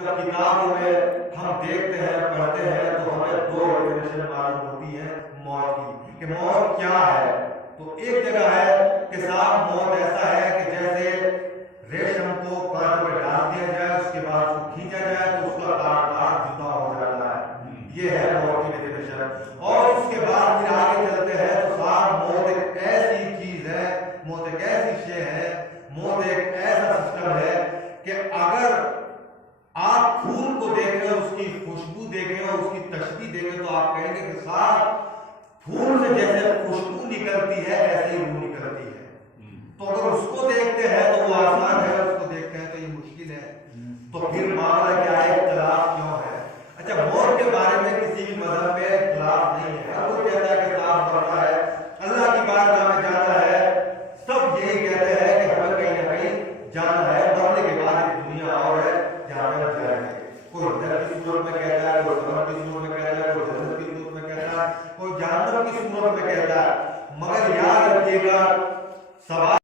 جب کتابوں میں ہم دیکھتے ہیں پڑھتے ہیں تو ہمیں دو ڈیفینیشن معلوم ہوتی ہے موت کی کہ موت کیا ہے. تو ایک جگہ ہے کہ صاحب موت ایسا ہے کہ جیسے ریشم کو کانٹوں میں ڈال دیا جائے اس کے بعد اس کو کھینچا جائے تو اس کا کاٹ جدا ہو جاتا ہے. یہ ہے موت کی ڈیفینیشن. اور اس کے بعد پھر آگے چلتے ہیں تو صاحب موت ایک ایسی چیز ہے, موت ایک ایسی شے ہے, موت ایک ایسا سسٹم ہے کہ اگر آپ پھول کو دیکھیں اور اس کی خوشبو دیکھیں اور اس کی تشبیہ دیکھیں تو آپ کہیں گے کہ صاحب پھول سے جیسے خوشبو نکلتی ہے ایسے ہی روح نکلتی ہے. تو اگر اس کو دیکھتے ہیں تو وہ آسان ہے, اس کو دیکھتے ہیں تو یہ مشکل ہے. تو پھر معاملہ کیا ہے, اختلاف کیوں ہے؟ اچھا, موت کے بارے میں کسی بھی مذہب میں اختلاف نہیں ہے. ہر کوئی کہتا ہے کہ اختلاف بڑھتا ہے, اللہ کی بارگاہ میں جانا ہے, سب یہی کہتے ہیں کہ ہمیں کہیں نہ کہیں جانا ہے, مرنے کے بعد ایک دنیا اور ہے جہاں ہم جائیں گے. کوئی ادھر کی صورت میں کہتا ہے, کوئی ادھر کی صورت میں کہتا ہے, کوئی جنت کی صورت میں کہتا ہے, کوئی جہنم کی صورت میں کہتا ہے. مگر یاد رکھیے گا سوال